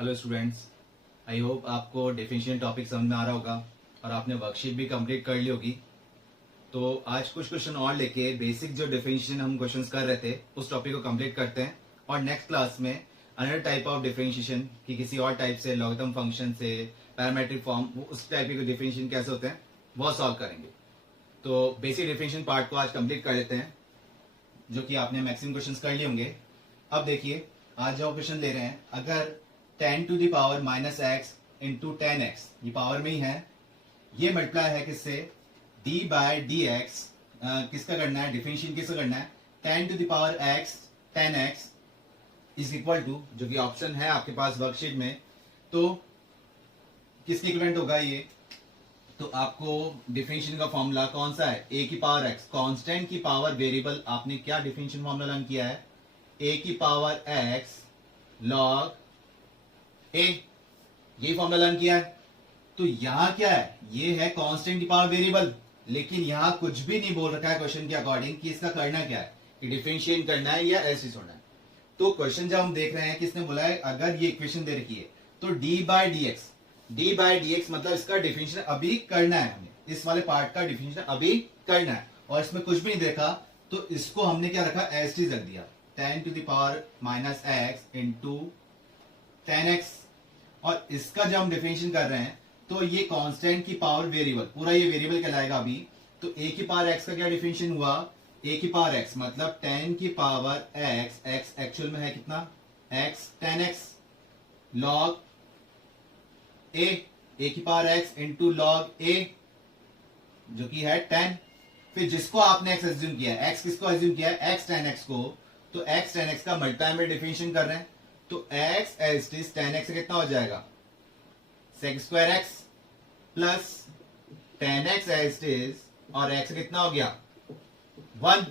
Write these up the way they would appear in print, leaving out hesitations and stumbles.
Hello students, I hope आपको definition topic समझ में आ रहा होगा और आपने वर्कशीट भी कंप्लीट कर ली होगी। तो आज कुछ क्वेश्चन और लेके बेसिक जो डिफिनेशन हम क्वेश्चंस कर रहे थे उस टॉपिक को कंप्लीट करते हैं और नेक्स्ट क्लास में अनदर टाइप ऑफ डिफरेंशिएशन कि किसी और टाइप से लॉगरिथम फंक्शन से पैरामीट्रिक फॉर्म उस टाइप के डिफरेंशिएशन कैसे होते हैं वो सॉल्व करेंगे। तो बेसिक डिफरेंशिएशन पार्ट को आज कंप्लीट कर लेते हैं जो कि आपने मैक्सिमम क्वेश्चंस कर लिए होंगे। अब देखिए आज जो क्वेश्चन ले रहे हैं, अगर 10 to the power minus x into 10x ये पावर में ही है, ये मल्टीप्लाई है किससे d बाय डी एक्स। किसका करना है, डिफरेंशिएशन किसका करना है, 10 to the power x 10x is equal to, जो कि ऑप्शन है आपके पास वर्कशीट में, तो किसके इक्विवेलेंट होगा ये। तो आपको डिफरेंशिएशन का फॉर्मूला कौन सा है, a की पावर x, कांस्टेंट की पावर वेरिएबल। आपने क्या डिफरेंशिएशन फॉर्मूला लर्न किया है, a की पावर x log a, ये फॉर्मूला लर्न किया है। तो यहां क्या है, ये है कांस्टेंट की पावर वेरिएबल, लेकिन यहां कुछ भी नहीं बोल रखा है क्वेश्चन के अकॉर्डिंग कि इसका करना क्या है, कि डिफरेंशिएट करना है या ऐसे छोड़ना है। तो क्वेश्चन जब हम देख रहे हैं, किसने बोला है, अगर ये इक्वेशन दे रखी है तो d बाय डी एक्स मतलब इसका डिफरेंशिएशन अभी करना है, हमें इस वाले पार्ट का डिफरेंशिएशन अभी करना है और इसमें कुछ भी नहीं देखा तो इसको हमने क्या रखा, एज टी रख दिया, 10 to the power minus x into 10x। और इसका जब हम डिफरेंशिएशन कर रहे हैं तो ये कांस्टेंट की पावर वेरिएबल, पूरा ये वेरिएबल कहलाएगा अभी। तो a की पावर x का क्या डिफरेंशिएशन हुआ, a की पावर x मतलब 10 की पावर x, x एक्चुअल में है कितना, x 10x log a की power x into log a जो कि है 10। फिर जिसको आपने x एज्यूम किया है, x किसको एज्यूम किया है, x 10x को, तो x 10x का मल्टीप्लाई में डिफरेंशिएशन कर रहे हैं तो x as it is 10x से कितना हो जाएगा, sec square x plus 10x as it is, और x कितना हो गया 1।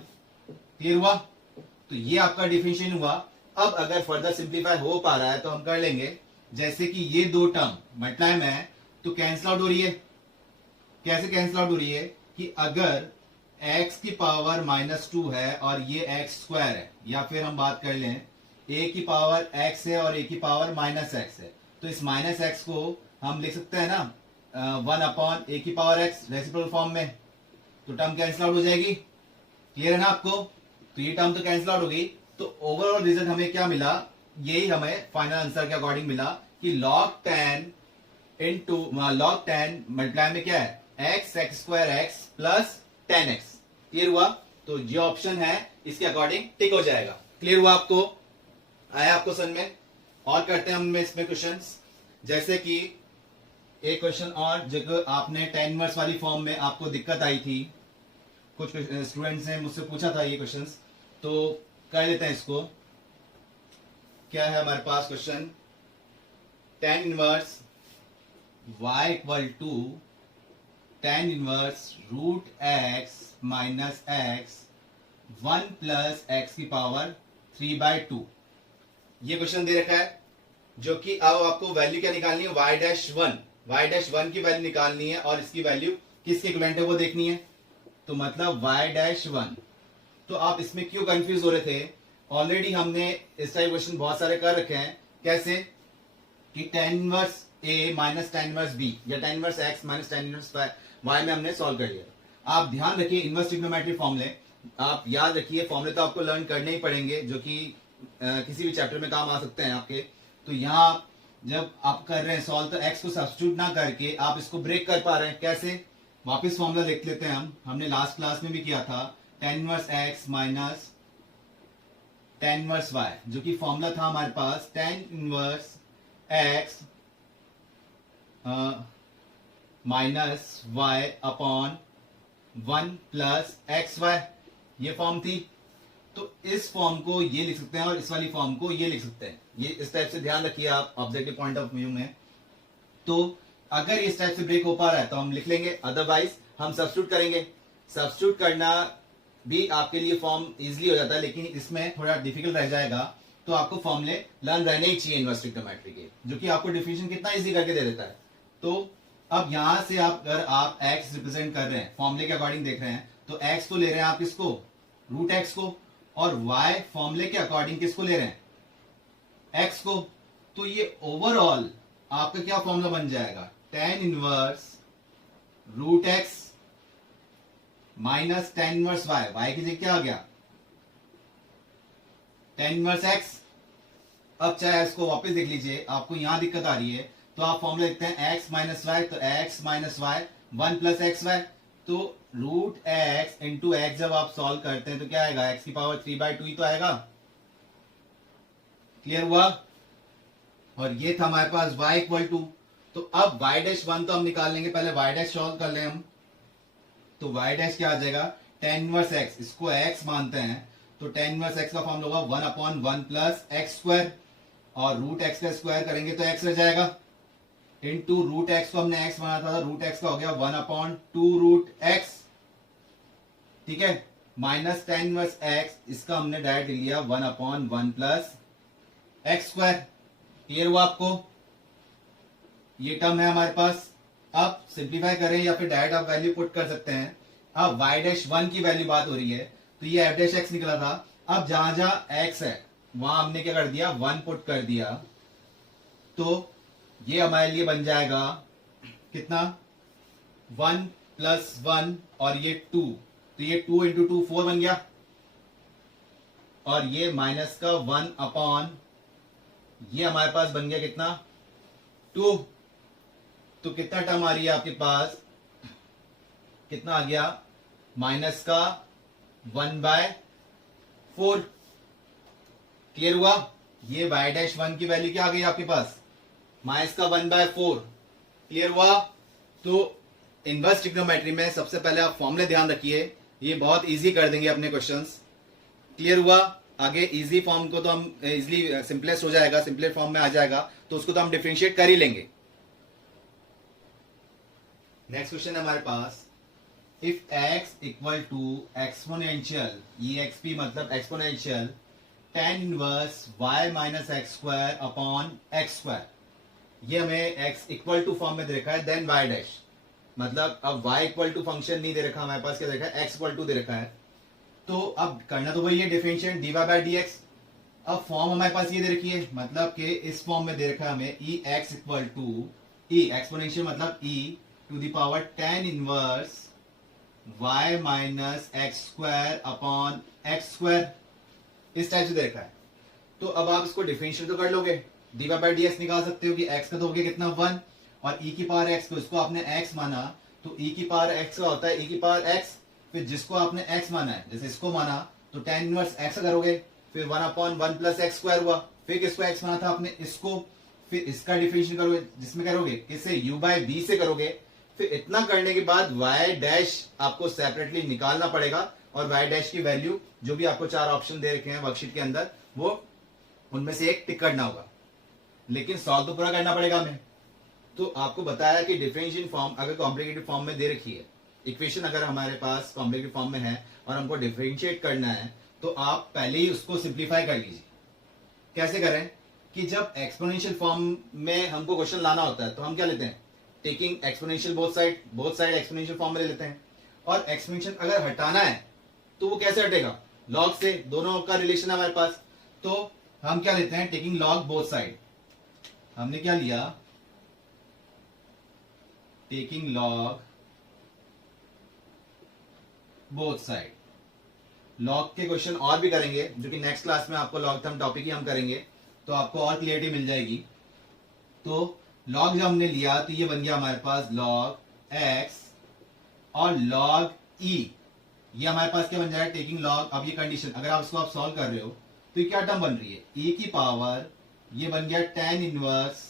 क्लियर हुआ, तो ये आपका डिफरेंशिएशन हुआ। अब अगर फर्दर सिंप्लीफाई हो पा रहा है तो हम कर लेंगे, जैसे कि ये दो टर्म मल्टीप्लाई में है तो कैंसिल आउट हो रही है। कैसे कैंसिल आउट हो रही है कि अगर x की पावर -2 है और ये x स्क्वायर है, या फिर हम बात कर लें a की पावर x है और a की पावर -x है, तो इस -x को हम लिख सकते हैं ना 1 अपॉन a की पावर x रेसिप्रोकल फॉर्म में, तो टर्म कैंसिल आउट हो जाएगी। क्लियर है ना आपको, तो ये टर्म तो कैंसिल आउट हो गई। तो ओवरऑल रिजल्ट हमें क्या मिला, यही हमें फाइनल आंसर के अकॉर्डिंग मिला कि log 10 इंटू log 10 मल्टीप्लाई में क्या है, x sec square x plus 10x। Clear हुआ, तो ये ऑप्शन है इसके अकॉर्डिंग टिक हो जाएगा। क्लियर हुआ आपको, आया आपको समझ में। और करते हैं हम इसमें क्वेश्चंस, जैसे कि एक क्वेश्चन और जो आपने 10 इनवर्स वाली फॉर्म में आपको दिक्कत आई थी, कुछ स्टूडेंट्स ने मुझसे पूछा था ये क्वेश्चंस, तो कर लेते हैं इसको। क्या है हमारे पास question, 10 inverse y equal to 10 inverse root x minus x 1 plus x की पावर 3/2। ये क्वेश्चन दे रखा है, जो कि अब आपको वैल्यू क्या निकालनी है, y-1 की वैल्यू निकालनी है और इसकी वैल्यू किसके इक्विवेलेंट है वो देखनी है। तो मतलब y-1, तो आप इसमें क्यों कंफ्यूज हो रहे थे, ऑलरेडी हमने इस टाइप क्वेश्चन बहुत सारे कर रखे हैं। कैसे कि 10 inverse a minus 10 inverse b या 10 inverse x minus 10 inverse y में हमने सॉल्व कर लिया। आप ध्यान रखिए इनवर्स ट्रिग्नोमेट्री फॉर्मूले आप याद रखिए, फॉर्मूले तो आपको लर्न करने ही पड़ेंगे, जो कि किसी भी चैप्टर में काम आ सकते हैं आपके। तो यहाँ जब आप कर रहे हैं सॉल्व, तो x को सब्स्टिट्यूट ना करके आप इसको ब्रेक कर पा रहे हैं। कैसे, वापस फॉर्मूला लिख लेते हैं हमने लास्ट क्लास में भी किया था, 10 inverse x minus 10 inverse y, जो कि फॉर्मूला था हमारे पास 10 inverse x minus y upon 1 plus xy, ये फॉर्म थी। तो इस फॉर्म को ये लिख सकते हैं और इस वाली फॉर्म को ये लिख सकते हैं, ये इस टाइप से ध्यान रखिए आप ऑब्जेक्टिव पॉइंट ऑफ व्यू में। तो अगर इस टाइप से ब्रेक हो पा रहा है तो हम लिख लेंगे, अदरवाइज हम सब्स्टिट्यूट करेंगे। सब्स्टिट्यूट करना भी आपके लिए फॉर्म इजीली हो जाता है, लेकिन इसमें थोड़ा डिफिकल्ट रह जाएगा। तो आपको फॉर्मूले लर्न रहने ही चाहिए इनवर्स ट्रिग्नोमेट्री के, जो कि आपको डिफिनेशन कितना इजी करके दे देता है। तो अब यहां से आप अगर आप x रिप्रेजेंट कर रहे हैं, फॉर्मूले के अकॉर्डिंग देख रहे हैं, तो x को ले रहे हैं आप किसको, रूट x को, और y फॉर्मूले के अकॉर्डिंग किसको ले रहे हैं, x को। तो ये ओवरऑल आपका क्या फॉर्मूला बन जाएगा, tan inverse root x minus tan inverse y, y की जगह क्या आ गया tan इनवर्स एक्स। अब चाहे इसको वापस देख लीजिए, आपको यहां दिक्कत आ रही है तो आप फॉर्मूला लिखते हैं x माइनस वाई, तो x minus y 1 plus x y, तो रूट एक्स इंटू एक्स जब आप सॉल्व करते हैं तो क्या आएगा, x की पावर 3/2 ही तो आएगा। क्लियर हुआ। और ये था हमारे पास y इक्वल टू, तो अब y डैश 1 तो हम निकाल लेंगे, पहले y डैश सॉल्व कर लें हम। तो y डैश क्या आ जाएगा, tan इनवर्स x, इसको x मानते हैं तो tan इनवर्स x का फॉर्म होगा 1/1 प्लस एक्स स्क्वायर, और रूट एक्स का स्क्वायर करेंगे तो x रह जाएगा, इनटू रूट एक्स को हमने x माना था, रूट एक्स का हो गया 1/2 रूट एक्स, ठीक है, माइनस tan इनवर्स x, इसका हमने डायरेक्ट लिया 1/1 प्लस एक्स स्क्वायर। क्लियर हुआ आपको, ये टर्म है हमारे पास। अब सिंप्लीफाई करें या फिर डायरेक्ट आप वैल्यू पुट कर सकते हैं। अब y डैश 1 की वैल्यू बात हो रही है, तो ये f डैश x निकला था, अब जहां जहां x है वहां हमने क्या कर दिया, 1 पुट कर दिया, तो ये हमारे लिए बन जाएगा कितना, 1 प्लस 1 और ये 2, तो ये 2 इंटू 2 4 बन गया, और ये माइनस का 1/, ये हमारे पास बन गया कितना 2, तो कितना टर्म आ रही है आपके पास, कितना आ गया, माइनस का 1/4। क्लियर हुआ। ये y डैश 1 की वैल्यू क्या आ गई आपके पास, माइनस का 1/4। क्लियर हुआ। तो इनवर्स ट्रिग्नोमेट्री में सबसे पहले आप फॉर्मूले ध्यान रखिए, ये बहुत इजी कर देंगे अपने क्वेश्चंस। क्लियर हुआ। आगे इजी फॉर्म को तो हम इजीली सिंपलेस्ट हो जाएगा, सिंपलेस्ट फॉर्म में आ जाएगा तो उसको तो हम डिफरेंशिएट कर ही लेंगे। नेक्स्ट क्वेश्चन है हमारे पास, if x equal to exponential, ये एक्सपी मतलब exponential tan inverse y minus x square upon x square, ये हमें x इक्वल टू फॉर्म में दे रखा है, देन y डैश, मतलब अब y इक्वल टू फंक्शन नहीं दे रखा हमारे पास, क्या दे रखा है, x इक्वल टू दे रखा है। तो अब करना तो वही है, डिफरेंशिएट dy बाय dx। अब फॉर्म हमारे पास ये दे रखी है, मतलब कि इस फॉर्म में दे रखा है हमें e x equal to e exponential मतलब e to the power tan inverse y minus x square upon x square, इस टाइप से दे रखा है। तो अब आप इसको डिफरेंशिएट तो कर लोगे, dy बाय dx निकाल सकते हो कि x का तो हो गया कितना 1, और e की पावर x को, इसको आपने x माना तो e की पावर x का होता है e की पावर x, फिर जिसको आपने x माना है, जैसे इसको माना तो tan इनवर्स x करोगे, फिर 1/1 प्लस एक्स स्क्वायर हुआ, फिर किसको x माना था आपने, इसको, फिर इसका डिफरेंशिएट करोगे, जिसमें करोगे किससे, u बाय b से करोगे। फिर इतना करने के बाद y डैश आपको सेपरेटली निकालना पड़ेगा, और y डैश की वैल्यू जो भी आपको 4 ऑप्शन दे रखे हैं वर्कशीट के अंदर, वो उनमें से एक टिक करना होगा, लेकिन सॉल्व तो पूरा करना पड़ेगा हमें। तो आपको बताया कि डिफरेंशियल फॉर्म अगर कॉम्प्लिकेटेड फॉर्म में दे रखी है, इक्वेशन अगर हमारे पास कॉम्प्लिकेटेड फॉर्म में है और हमको डिफरेंशिएट करना है, तो आप पहले ही उसको सिंप्लीफाई कर लीजिए। कैसे करें कि जब एक्सपोनेंशियल फॉर्म में हमको क्वेश्चन लाना होता है तो हम क्या लेते हैं, taking exponential both side exponential form में ले लेते हैं, और एक्सपोनेंशियल अगर हटाना है तो वो कैसे हटेगा, लॉग से, दोनों का रिलेशन है हमारे पास, तो हम क्या लेते हैं, टेकिंग लॉग बोथ साइड। हमने क्या लिया, taking log both side. Log के क्वेश्चन और भी करेंगे जो कि नेक्स्ट क्लास में आपको लॉग टर्म टॉपिक ही हम करेंगे, तो आपको और क्लियरिटी मिल जाएगी। तो लॉग जब हमने लिया तो ये बन गया हमारे पास लॉग x, और लॉग e, ये हमारे पास क्या बन जाएगा, टेकिंग लॉग। अब ये कंडीशन अगर आप इसको आप सॉल्व कर रहे हो तो ये क्या टर्म बन रही है, e की पावर, ये बन गया tan inverse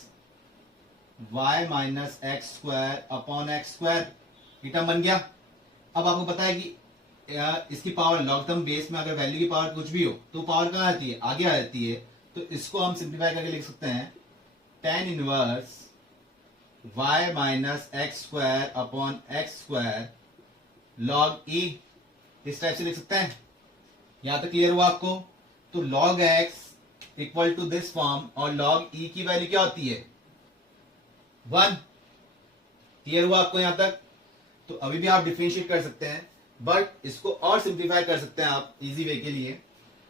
y minus x square upon x square, ये टर्म बन गया। अब आपको पता है कि इसकी पावर लॉग टर्म बेस में अगर वैल्यू की पावर कुछ भी हो तो पावर कहाँ आती है, आगे आ जाती है। तो इसको हम सिंप्लीफाई करके लिख सकते हैं tan inverse y minus x square upon x square log e, इस टाइप से लिख सकते हैं। यहां तक क्लियर हुआ आपको। तो log x equal to this form, और log e की वैल्यू क्या होती है, 1। क्लियर हुआ आपको यहां तक। तो अभी भी आप डिफरेंशिएट कर सकते हैं, बट इसको और सिंप्लीफाई कर सकते हैं आप इजी वे के लिए।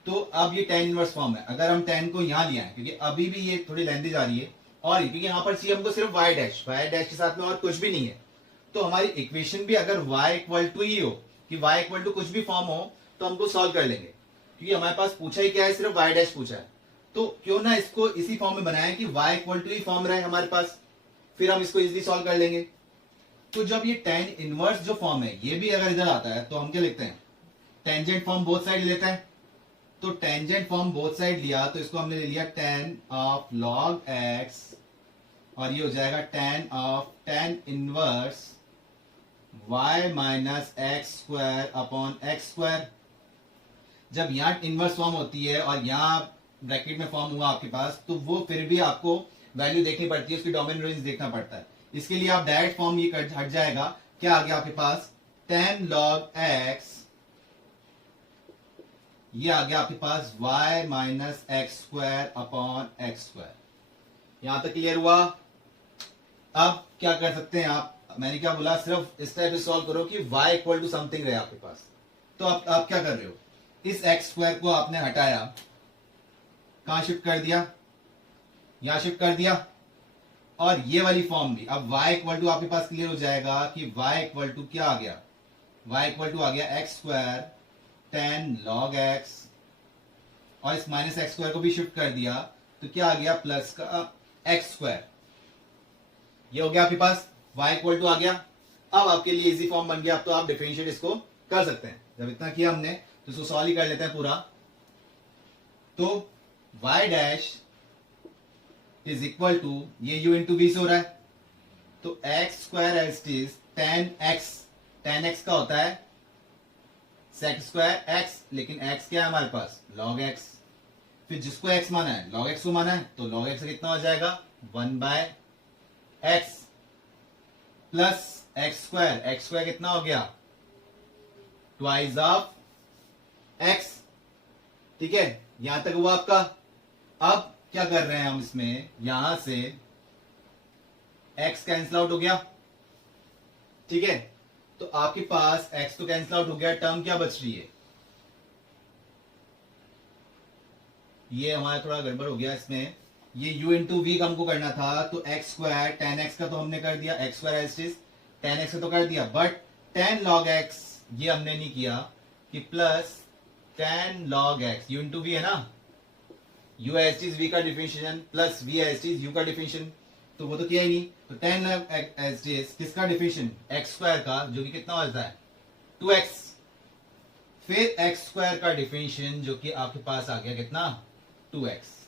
तो अब ये tan इनवर्स फॉर्म है। अगर हम tan को यहां लिया है, क्योंकि अभी भी ये थोड़ी लेंथी जा रही है, और क्योंकि यहाँ पर सी हमको सिर्फ y डैश के साथ में और कुछ भी नहीं है, तो हमारी इक्वेशन भी अगर y इक्वल टू ही हो, कि y इक्वल टू कुछ भी फॉर्म हो, तो हमको सॉल्व कर लेंगे, क्योंकि हमारे पास पूछा ही क्या है, सिर्फ y डैश पूछा है। तो क्यों ना इसको इसी फॉर्म में बनाएं कि y इक्वल टू ही फॉर्म रहे हमारे पास, फिर हम इसको इजीली सॉल्व कर लेंगे। तो जब ये tan इनवर्स जो फॉर्म है, ये भी अगर इधर आता है, तो हम क्या लिखते हैं, टेंजेंट फॉर्म बोथ साइड लेते हैं। तो टेंजेंट फॉर्म बोथ साइड लिया, तो इसको हमने ले लिया tan ऑफ log x, और ये हो जाएगा tan of tan inverse y minus x square upon x square. जब यहां इनवर्स फॉर्म होती है और यहां ब्रैकेट में फॉर्म हुआ आपके पास, तो वो फिर भी आपको वैल्यू देखनी पड़ती है, उसकी डोमेन रेंज देखना पड़ता है। इसके लिए आप डायरेक्ट फॉर्म ये हट जाएगा, क्या आ गया आपके पास, tan log x, ये आ गया आपके पास y minus x square upon x square. यहां तक क्लियर हुआ। अब क्या कर सकते हैं आप, मैंने क्या बोला, सिर्फ इस टाइप से सॉल्व करो कि y इक्वल टू समथिंग रहे आपके पास। तो आप क्या कर रहे हो, इस एक्स स्क्वायर को आपने हटाया, कहां शिफ्ट कर दिया, यहां शिफ्ट कर दिया, और ये वाली फॉर्म भी अब y इक्वल टू आपके पास क्लियर हो जाएगा कि y इक्वल टू क्या आ गया, y इक्वल टू आ गया x square tan log x, और इस माइनस एक्स स्क्वायर को भी शिफ्ट कर दिया, तो क्या आ गया, प्लस का एक्स स्क्वायर। ये हो गया आपके पास, y इक्वल टू आ गया। अब आपके लिए इजी फॉर्म बन गया, अब तो आप डिफरेंशिएट इसको कर सकते हैं। जब इतना किया हमने, तो इसको सॉल्व ही कर लेते हैं पूरा। तो y dash is equal to, ये u इंटू वी से हो रहा है, तो x square as it is tan x का होता है sec स्क्वायर x, लेकिन x क्या है हमारे पास, log x। फिर जिसको x माना है, log x को माना है, तो log x कितना हो जाएगा, 1/x प्लस एक्स स्क्वायर कितना हो गया, ट्वाइस ऑफ x। ठीक है, यहां तक हुआ आपका। अब क्या कर रहे हैं हम, इसमें यहां से x कैंसिल आउट हो गया। ठीक है, तो आपके पास x तो कैंसिल आउट हो गया, टर्म क्या बच रही है, ये हमारा थोड़ा गड़बड़ हो गया इसमें, ये u इंटू वी हमको करना था, तो एक्स स्क्वायर tan x का तो हमने कर दिया, x square as it is tan x का तो कर दिया, बट tan log x ये हमने नहीं किया, कि plus tan log x, u into v है ना, u as it is v का differentiation plus v as it is u का डिफरेंशिएशन, तो वो तो किया ही नहीं। तो tan log as it is किसका डिफरेंशिएशन, एक्स स्क्वायर का, जो कि कितना होता है 2x, फिर एक्स स्क्वायर का डिफरेंशिएशन जो कि आपके पास आ गया कितना 2x।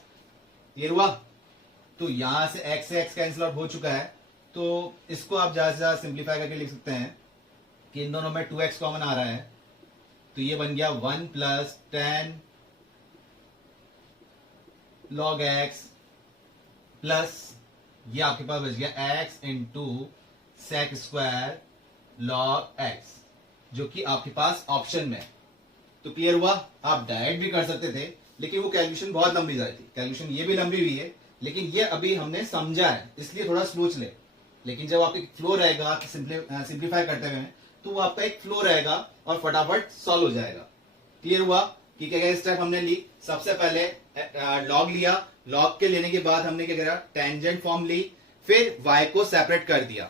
क्लियर हुआ। तो यहां से x कैंसिल आउट हो चुका है, तो इसको आप ज्यादा से ज्यादा सिंप्लीफाई करके लिख सकते हैं कि इन दोनों में 2x कॉमन आ रहा है, तो ये बन गया 1 plus tan log x plus ये आपके पास बच गया x into sec square log x, जो कि आपके पास ऑप्शन में है। तो क्लियर हुआ। आप डायरेक्ट भी कर सकते थे, लेकिन वो कैलकुलेशन बहुत लंबी जा रही थी। कैलकुलेशन ये भी लंबी हुई है, लेकिन ये अभी हमने समझा है, इसलिए थोड़ा स्लो चले। लेकिन जब आपका फ्लो रहेगा सिंप्लीफाई करते हुए, तो वो आपका एक फ्लो रहेगा और फटाफट सॉल्व हो जाएगा। क्लियर हुआ कि क्या क्या स्टेप हमने ली। सबसे पहले लॉग लिया, लॉग के लेने के बाद हमने क्या करा, टेंजेंट फॉर्म ली, फिर y को सेपरेट कर दिया।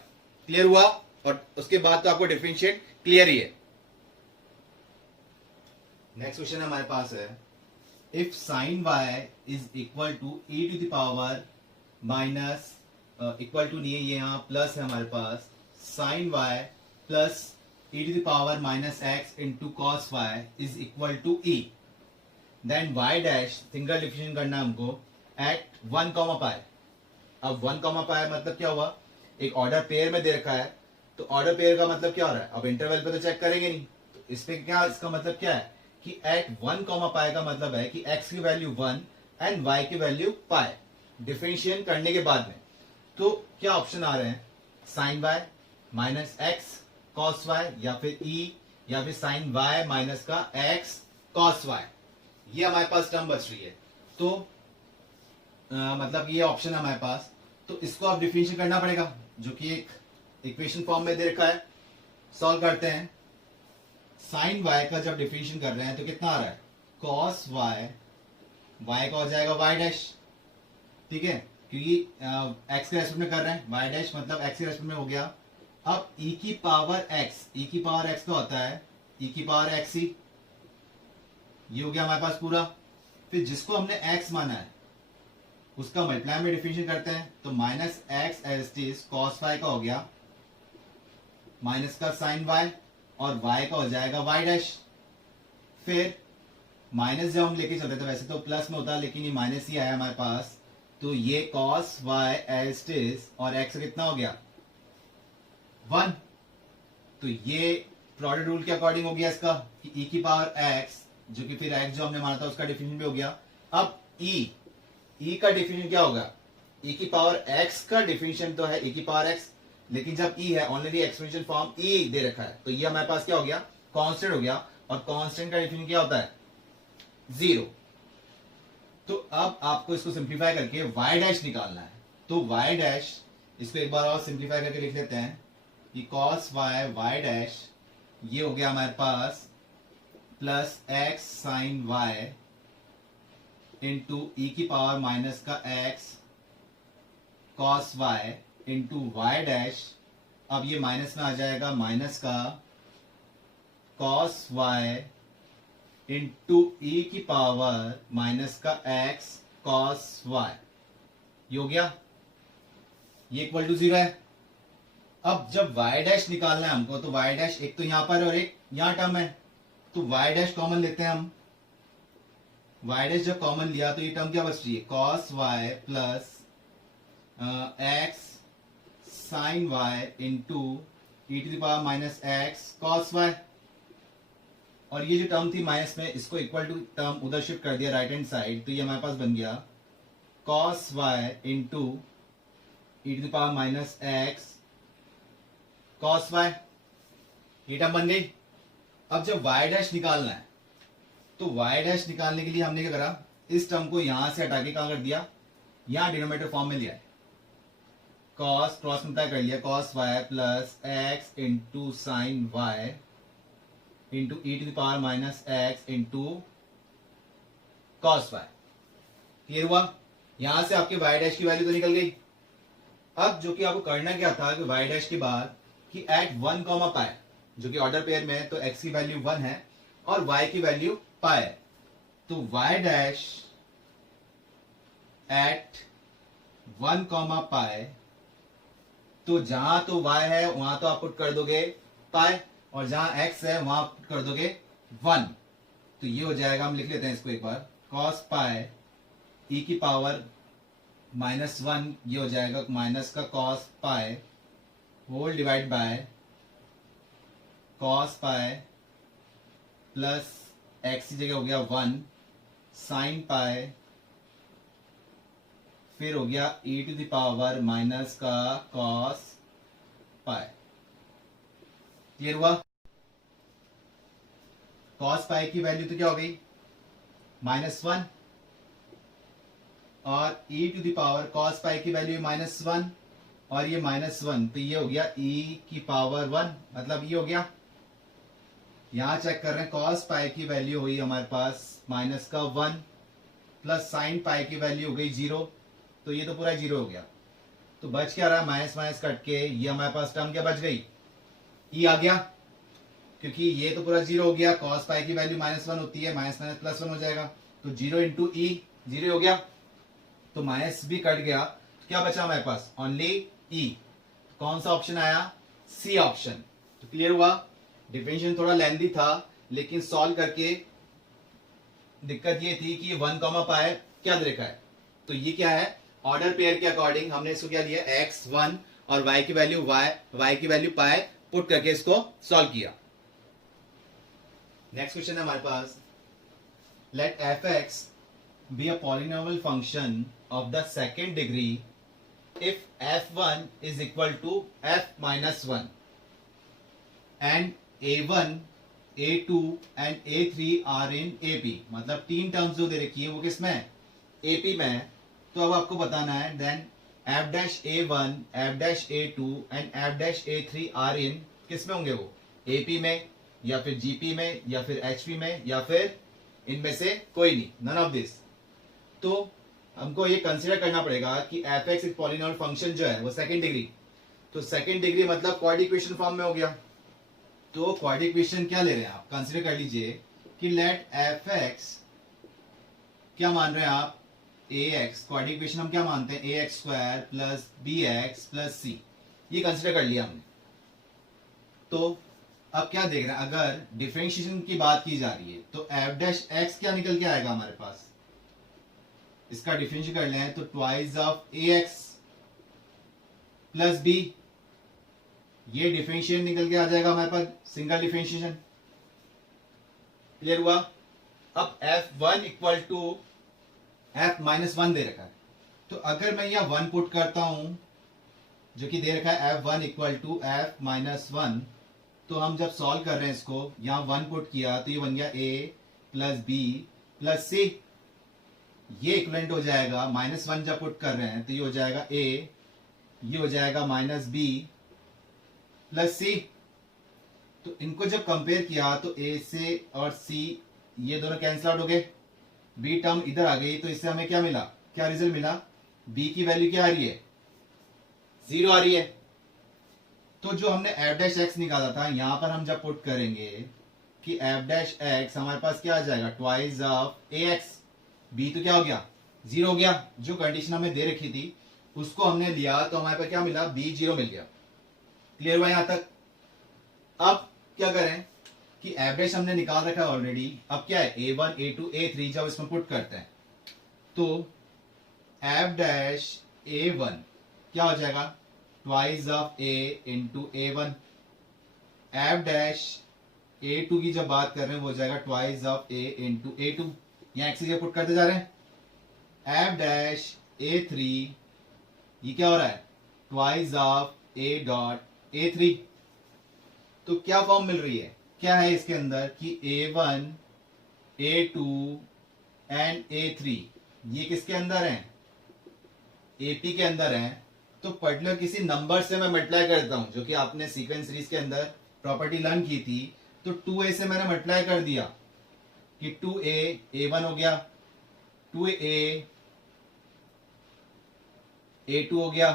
क्लियर हुआ। और उसके बाद तो आपको डिफरेंशिएट क्लियर ही है। नेक्स्ट क्वेश्चन हमारे पास है, if sine y is equal to e to the power minus, equal to नहीं है ये, यहाँ प्लस है हमारे पास, sine y plus e to the power minus x into cos y is equal to e, then y dash single differentiation करना हमको eight 1, पाई। अब 1, पाई मतलब क्या हुआ, एक ऑर्डर पेयर में दे रखा है, तो ऑर्डर पेयर का मतलब क्या हो रहा है, अब इंटरवल पे तो चेक करेंगे नहीं, तो इस पे क्या, इसका मतलब क्या है कि एट 1, पाई का मतलब है कि x की वैल्यू 1 एंड y की वैल्यू पाई, डिफरेंशिएट करने के बाद में। तो क्या ऑप्शन आ रहे हैं, sine y minus x cos y, या फिर e, या फिर साइन y माइनस का x कॉस y, ये हमारे पास टर्म बच रही है। तो मतलब ये ऑप्शन है हमारे पास, तो इसको आप डिफरेंशिएट करना पड़ेगा, जो कि एक इक्वेशन फॉर्म में दे रखा है। सॉल्व करते हैं। साइन y का जब डिफरेंशिएट कर रहे हैं तो कितना आ रहा है, कॉस वाई, वाई का हो जाएगा वाई डैश, ठीक है, क्योंकि एक्स के रेस्पेक्ट में कर रहे हैं, वाई डैश मतलब एक्स के रेस्पेक्ट में हो गया। अब ई की पावर एक्स, ई की पावर एक्स का होता है ई की पावर एक्स ही, ये हो गया हमारे पास पूरा। फिर जिसको हमने एक्स माना है उसका मल्टीप्लाई में डिफिनेशन करते हैं, तो minus x as it is cos y का हो गया, माइनस का साइन वाई, और वाई का हो जाएगा वाई डैश। फिर माइनस जब हम लेके चलते थे, वैसे तो प्लस में होता लेकिन ये माइनस ही आया हमारे पास, तो ये cos y as it is, और एक्स कितना हो गया 1। तो ये प्रोडक्ट रूल के अकॉर्डिंग हो गया इसका कि ई की पावर एक्स, जो कि फिर एक्स जो हमने माना था उसका डिफिनेशन भी हो गया। अब ई का डिफिनेशन क्या होगा, ई की पावर एक्स का डिफिनेशन तो है ई की पावर एक्स, लेकिन जब ई है ऑलरेडी एक्सपोनेंशियल फॉर्म ई दे रखा है, तो ये हमारे पास क्या हो गया कांस्टेंट हो गया, और कांस्टेंट का डिफिनेशन क्या होता है 0। तो अब आपको इसको सिंप्लीफाई करके y डैश निकालना है, तो y डैश, इसको एक बार और सिंप्लीफाई करके लिख लेते हैं कि cos y डैश, ये हो गया हमारे पास plus x sine y into e की पावर माइनस का x cos y into y dash, अब ये माइनस में आ जाएगा माइनस का cos y इंटू ई की पावर माइनस का x cos y, ये हो गया, ये इक्वल टू 0 है। अब जब y डैश निकालना है हमको, तो y डैश एक तो यहां पर और एक यहां टर्म है, तो y डैश कॉमन लेते हैं हम, y डैश जब कॉमन लिया तो ये टर्म क्या बच रही है cos y plus x sine y into e to the power minus x cos y, और ये जो टर्म थी माइनस में, इसको इक्वल टू टर्म उधर शिफ्ट कर दिया राइट हैंड साइड, तो ये हमारे पास बन गया cos y into e to the power minus x cos y, ये टर्म बन गई। अब जब y डैश निकालना है, तो y डैश निकालने के लिए हमने क्या करा, इस टर्म को यहां से हटा के कहां कर दिया, यहां डिनोमिनेटर फॉर्म में लिया है, cos क्रॉस मल्टीप्लाई कर लिया cos y plus x into sine y into e to the power minus x into cos y, clear हुआ। यहां से आपके y डैश की वैल्यू तो निकल गई। अब जो कि आपको करना क्या था कि y डैश के बाद कि एट 1 कॉमा पाई, जो कि ऑर्डर पेयर में है, तो x की वैल्यू 1 है और y की वैल्यू पाई है, तो y डैश एट 1 कॉमा पाई, तो जहां तो y है वहां तो आप पुट कर दोगे पाई, और जहां x है वहां पुट कर दोगे 1, तो ये हो जाएगा, हम लिख लेते हैं इसको एक बार, cos पाई ई की पावर माइनस 1, ये हो जाएगा माइनस का cos pi whole divide by cos pi plus x की जगह हो गया 1 साइन पाई, फिर हो गया e to the power minus का cos पाई, क्लियर हुआ। cos पाई की वैल्यू तो क्या हो गई -1, और e to the power cos pi की वैल्यू -1 और ये -1, तो ये हो गया e की पावर 1, मतलब ये हो गया। यहां चेक कर रहे हैं cos पाई की वैल्यू हुई हमारे पास माइनस का 1 प्लस साइन पाई की वैल्यू हो गई 0, तो ये तो पूरा 0 हो गया। तो बच क्या रहा, माइनस माइनस कट के ये हमारे पास टर्म क्या बच गई, e आ गया, क्योंकि ये तो पूरा 0 हो गया, cos पाई की वैल्यू -1 होती है, माइनस माइनस प्लस 1 हो जाएगा, तो 0 इंटू ई 0 हो गया, तो माइनस भी कट गया, तो क्या बचा हमारे पास ओनली ई। कौन सा ऑप्शन आया, सी ऑप्शन। तो क्लियर हुआ। डिफरेंशिएशन थोड़ा लेंथी था, लेकिन सॉल्व करके दिक्कत ये थी कि 1 कॉमा पाई क्या दे रखा है, तो ये क्या है ऑर्डर पेयर के अकॉर्डिंग हमने इसको क्या लिया x 1 और y की वैल्यू y की वैल्यू पाई पुट करके इसको सॉल्व किया। नेक्स्ट क्वेश्चन है हमारे पास, late f(x) be a polynomial function of the second degree if f1 is equal to f minus 1 and a1 a2 and a3 are in ap, मतलब तीन terms जो दे रखी है वो किसमें है, ap में है। तो अब आपको बताना है then f dash a1 f dash a2 and f dash a3 are in, किसमें होंगे वो, ap में या फिर gp में या फिर hp में या फिर इनमें से कोई नहीं, नन ऑफ दिस। तो हमको ये कंसीडर करना पड़ेगा कि एफ एक्स एक पॉलिनॉमियल फंक्शन जो है वो सेकंड डिग्री, तो सेकंड डिग्री मतलब क्वाड्रेटिक इक्वेशन फॉर्म में हो गया। तो क्वाड्रेटिक इक्वेशन क्या ले रहे हैं आप, कंसीडर कर लीजिए कि लेट एफ एक्स क्या मान रहे हैं आप, ए एक्स, क्वाड्रेटिक इक्वेशन हम क्या मानते हैं, a x square plus b x plus c, ये कंसीडर कर लिया हमने। तो अब क्या देख रहे हैं, अगर डिफरेंशिएशन की बात की जा रही है तो एफ डैश एक्स क्या निकल के आएगा हमारे पास, इसका डिफरेंशिएट कर लें तो twice of a x plus b, ये डिफरेंशिएशन निकल के आ जाएगा हमारे पास, सिंगल डिफरेंशिएशन। क्लियर हुआ। अब f1 equal to f minus one दे रखा है, तो अगर मैं यहां 1 पुट करता हूं जो कि दे रखा है f1 equal to f minus one, तो हम जब सॉल्व कर रहे हैं इसको, यहां 1 पुट किया तो ये बन गया a plus B plus c, ये इक्वलेंट हो जाएगा -1 जब पुट कर रहे हैं तो ये हो जाएगा a, ये हो जाएगा माइनस बी प्लस सी। तो इनको जब कंपेयर किया तो a से और c ये दोनों कैंसिल आउट हो गए, b टर्म इधर आ गई, तो इससे हमें क्या मिला, क्या रिजल्ट मिला, b की वैल्यू क्या आ रही है, 0 आ रही है। तो जो हमने f डैश x निकाला था यहां पर हम जब पुट करेंगे कि f डैश x हमारे पास क्या आ जाएगा, ट्वाइस ऑफ ax, b तो क्या हो गया, 0 हो गया, जो कंडीशन हमें दे रखी थी उसको हमने लिया तो हमारे पास क्या मिला, b 0 मिल गया। क्लियर हुआ यहां तक। अब क्या करें कि एवरेज हमने निकाल रखा है ऑलरेडी, अब क्या है a1 a2 a3 जब इसमें पुट करते हैं तो f डैश a1 क्या हो जाएगा, twice of a into a1, f dash a2 की जब बात कर रहे हैं वो हो जाएगा twice of a into a2, यहां x पुट करते जा रहे हैं। f डैश a3 ये क्या हो रहा है, twice of a dot a3। तो क्या फॉर्म मिल रही है, क्या है इसके अंदर कि a1 a2 एंड a3 ये किसके अंदर है, AP के अंदर है। तो पर्टिकुलर किसी नंबर से मैं मल्टीप्लाई कर देता हूं, जो कि आपने सीक्वेंस सीरीज के अंदर प्रॉपर्टी लर्न की थी, तो 2a से मैंने मल्टीप्लाई कर दिया कि 2a a1 हो गया, 2a a2 हो गया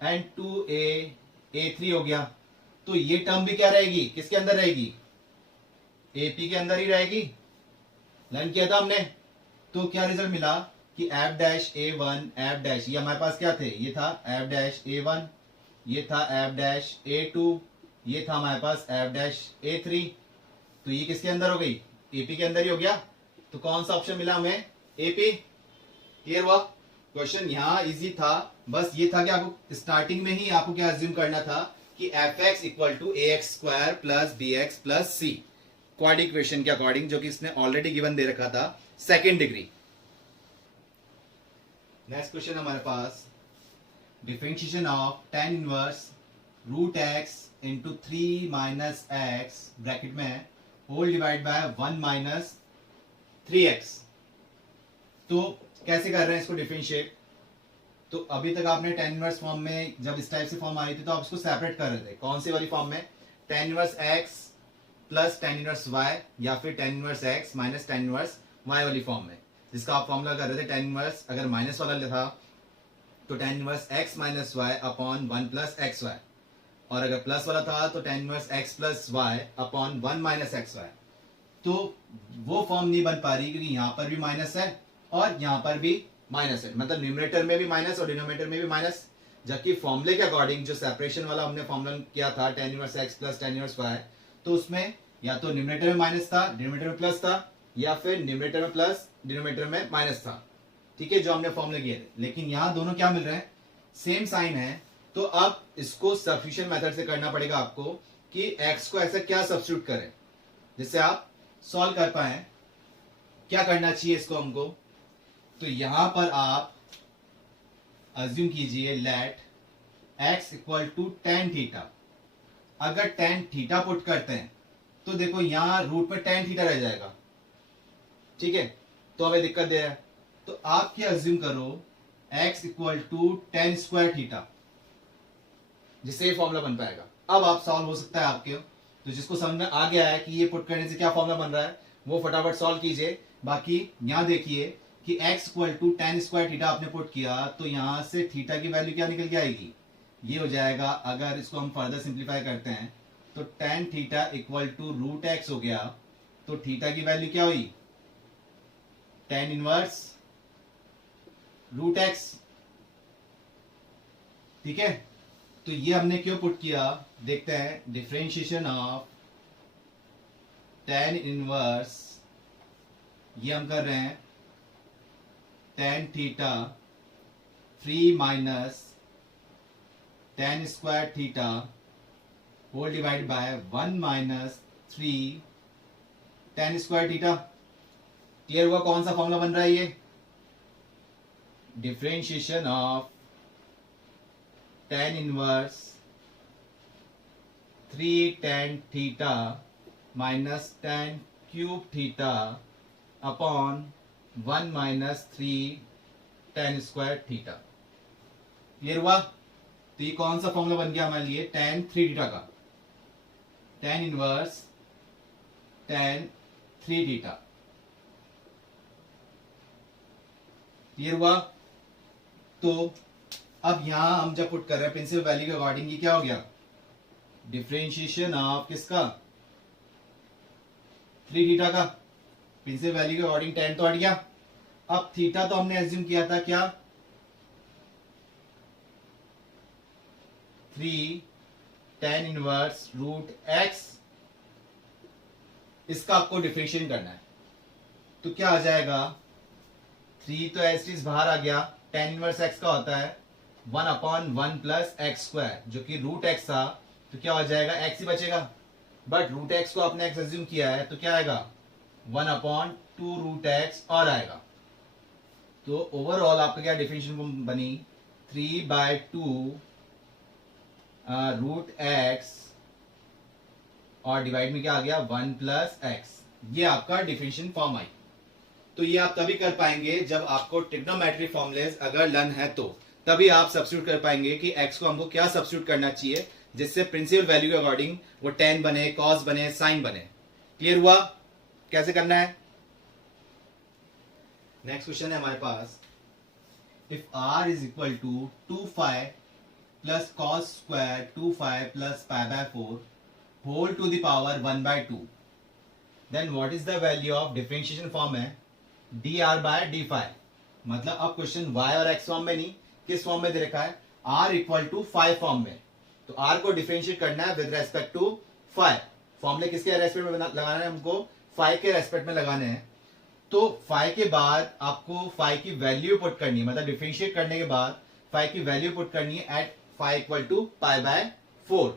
एंड 2a a3 हो गया। तो ये टर्म भी क्या रहेगी, किसके अंदर रहेगी, AP के अंदर ही रहेगी, लर्न किया था हमने। तो क्या रिजल्ट मिला कि f dash a1 f dash, ये हमारे पास क्या थे, ये था f डैश a1, ये था f डैश a2, ये था हमारे पास f डैश a3। तो ये किसके अंदर हो गई, AP के अंदर ही हो गया। तो कौन सा ऑप्शन मिला हमें, AP। क्लियर हुआ। क्वेश्चन यहाँ इजी था, बस ये था कि आपको स्टार्टिंग में ही आपको क्या अज्यूम करना था कि f x equal to a x square plus b x plus c, quadratic equation के अकॉर्डिंग, जो कि इसने ऑलरेडी गिवन दे रखा था सेकेंड डिग्री। नेक्स्ट क्वेश्चन हमारे पास, differentiation of tan inverse root x into 3 minus x bracket में whole divide by 1 minus 3x। तो कैसे कर रहे हैं इसको डिफरेंशिएट, तो अभी तक आपने tan इनवर्स फॉर्म में जब इस टाइप से फॉर्म आई थी तो आप इसको सेपरेट कर रहे थे, कौन सी वाली फॉर्म में, tan inverse x plus tan inverse y या फिर tan inverse x minus tan inverse y वाली फॉर्म में, जिसका आप फॉर्मूला कर रहे थे tan इनवर्स अगर माइनस वाला था तो tan inverse x minus y upon 1 plus x y, और अगर प्लस वाला था तो tan inverse x plus y upon 1 minus x y. तो वो फॉर्म नहीं बन पा रही क्योंकि यहां पर भी माइनस है और यहां पर भी माइनस है, मतलब न्यूमरेटर में भी माइनस और डिनोमिनेटर में भी माइनस। जबकि फॉर्मूले के अकॉर्डिंग जो सेपरेशन वाला हमने फॉर्मूला किया था tan inverse x plus tan inverse y, तो उसमें या तो न्यूमरेटर में माइनस था, डिनोमिनेटर में प्लस था, या फिर न्यूमरेटर में प्लस डिनोमिनेटर में माइनस था। ठीक है, जो हमने फॉर्मूले किए थे। लेकिन यहां दोनों क्या मिल रहे हैं, सेम साइन है। तो अब इसको सब्स्टिट्यूशन मेथड से करना पड़ेगा आपको कि x को ऐसा क्या सब्स्टिट्यूट करें जिससे आप सॉल्व कर पाए। क्या करना चाहिए इसको हमको, तो यहां पर आप अज्यूम कीजिए let x equal to tan theta. अगर tan थीटा पुट करते हैं तो देखो यहां रूट में tan थीटा रह जाएगा, ठीक है, तो हमें दिक्कत दे रहा है। तो आप क्या अज्यूम करो x equal to tan square theta, जिससे ये फॉर्मूला बन पाएगा। अब आप सॉल्व हो सकता है आपके, तो जिसको समझ में आ गया है कि ये पुट करने से क्या फॉर्मूला बन रहा है, वो फटाफट सॉल्व कीजिए। बाकी यहां देखिए कि x equal to tan square theta आपने पुट किया, तो यहां से थीटा की वैल्यू क्या निकल के आएगी, ये हो जाएगा। अगर इसको हम फर्दर सिंप्लीफाई करते हैं तो tan theta equal to root x हो गया, तो थीटा की वैल्यू क्या हुई, टेन इनवर्स रूट एक्स। ठीक है, तो ये हमने क्यों पुट किया, देखते हैं। डिफरेंशिएशन ऑफ टेन इनवर्स, ये हम कर रहे हैं tan theta three minus tan square theta whole divide by one minus three tan square theta. Clear हुआ कौन सा फॉर्मूला बन रहा है ये, differentiation of tan inverse three tan theta minus tan cube theta upon one minus three tan square theta. Clear हुआ, तो ये कौन सा फॉर्मूला बन गया हमारे लिए, टेन थ्री थीटा का, tan inverse tan three theta. Clear हुआ, तो अब यहां हम जब पुट कर रहे हैं प्रिंसिपल वैल्यू के अकॉर्डिंग, ये क्या हो गया, डिफरेंशिएशन ऑफ किसका, थ्री थीटा का। प्रिंसिपल वैल्यू के अकॉर्डिंग टेन तो हट गया। अब थीटा तो हमने एज्यूम किया था क्या, three tan inverse root x, इसका आपको डिफरेंशिएट करना है। तो क्या आ जाएगा, थ्री तो एस टीज बाहर आ गया, टेन इनवर्स एक्स का होता है one upon one plus x square, जो कि रूट एक्स था, तो क्या हो जाएगा, एक्स ही बचेगा। बट रूट एक्स को आपने एक्स एज्यूम किया है, तो क्या आएगा, one upon two root x और आएगा। तो ओवरऑल आपका क्या डिफरेंशिएशन बनी, three by two root x और डिवाइड में क्या आ गया, वन प्लस एक्स। ये आपका डिफरेंशिएशन फॉर्म आई। तो ये आप तभी कर पाएंगे जब आपको ट्रिग्नोमेट्री फॉर्मूलेस अगर लर्न है, तो तभी आप सब्स्टिट्यूट कर पाएंगे कि x को हमको क्या सब्स्टिट्यूट करना चाहिए जिससे प्रिंसिपल वैल्यू के अकॉर्डिंग वो टेन बने, कॉस बने, साइन बने। क्लियर हुआ कैसे करना है। नेक्स्ट क्वेश्चन है हमारे पास, if r is equal to two five plus cos square two five plus pi by four whole to the power one by two, then what is the value of differentiation form है D are by D five. मतलब अब क्वेश्चन y और x form में नहीं, किस form में दे रखा है, r equal to five form में। तो r को डिफरेंशिएट करना है विद रेस्पेक्ट टू फाइव। फॉर्मूले किसके रेस्पेक्ट में लगाना है, हमको फाइव के रेस्पेक्ट में लगाने हैं। तो फाइव के बाद आपको फाइव की वैल्यू पुट करनी है, मतलब डिफरेंशिएट करने के बाद फाइव की वैल्यू पुट करनी है at five equal to pi by four.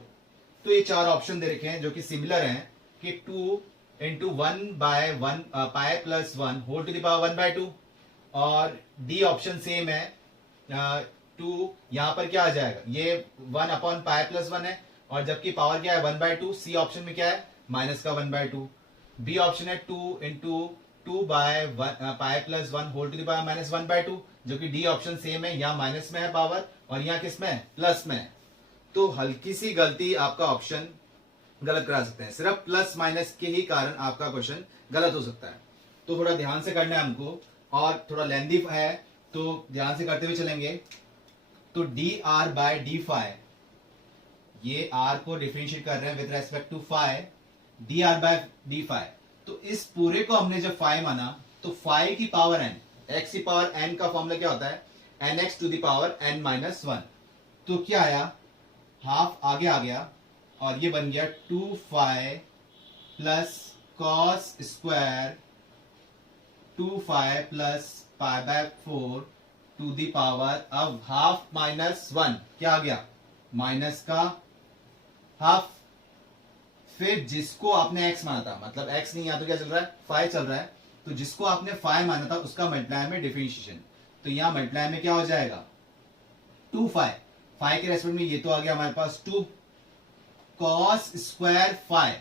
तो ये चार ऑप्शन दे रखे हैं जो कि सिमिलर हैं कि two into one by one pi plus one whole to the power one by two, और डी ऑप्शन सेम है, टू यहां पर क्या आ जाएगा, ये one upon pi plus one है, और जबकि पावर क्या है one by two. C option में क्या है, माइनस का one by two. B option है two into two by pi plus one whole to the power minus one by to, जो कि डी ऑप्शन सेम है, यहाँ माइनस में है पावर और यहाँ किस में है, प्लस में है। तो हल्की सी गलती आपका ऑप्शन गलत करा सकते हैं, सिर्फ प्लस माइनस के ही कारण आपका क्वेश्चन गलत हो सकता है। तो थोड़ा ध्यान से करना है हमको, और थोड़ा लेंदी है तो ध्यान से करते हुए चलेंगे। तो d are by D five, ये आर को डिफरेंशिएट कर रहे हैं with respect to five, d are by D five. तो इस पूरे को हमने जब फाइव माना तो फाइव की पावर एन, एक्स की पावर एन का फॉर्मूला क्या होता है, n x to the power n minus one. तो क्या आया, हाफ आगे आ गया और ये बन गया two five plus cos square two five plus pi by four to the power, अब हाफ माइनस वन क्या आ गया, माइनस का हाफ। फिर जिसको आपने x माना था, मतलब x नहीं, यहाँ तो क्या चल रहा है, फाइव चल रहा है, तो जिसको आपने फाइव माना था उसका मल्टीप्लाई में डिफरेंशिएशन। तो यहाँ मल्टीप्लाई में क्या हो जाएगा, टू फाइव, फाइव के रेस्पेक्ट में ये तो आ गया हमारे पास टू, कॉस स्क्वायर फाइव,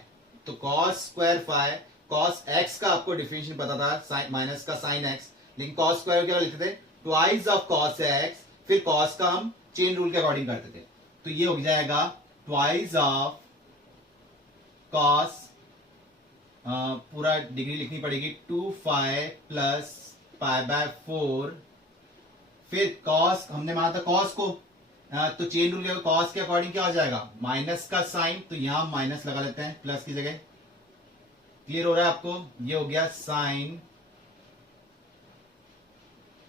तो cos square five, cos x का आपको डिफरेंशिएशन पता था, माइनस का साइन एक्स, लेकिन कॉस स्क्वायर क्या लिखते थे, ट्वाइस ऑफ कॉस एक्स, फिर कॉस का हम चेन रूल के अकॉर्डिंग करते थे। तो ये हो जाएगा ट्वाइस ऑफ कॉस पूरा डिग्री लिखनी पड़ेगी 2 प्लस पाई बाय 4, फिर कॉस हमने माना था कॉस को, तो चेन रूल के कॉस के अकॉर्डिंग क्या हो जाएगा माइनस का साइन, तो यहां माइनस लगा लेते हैं प्लस की जगह। क्लियर हो रहा है आपको? ये हो गया साइन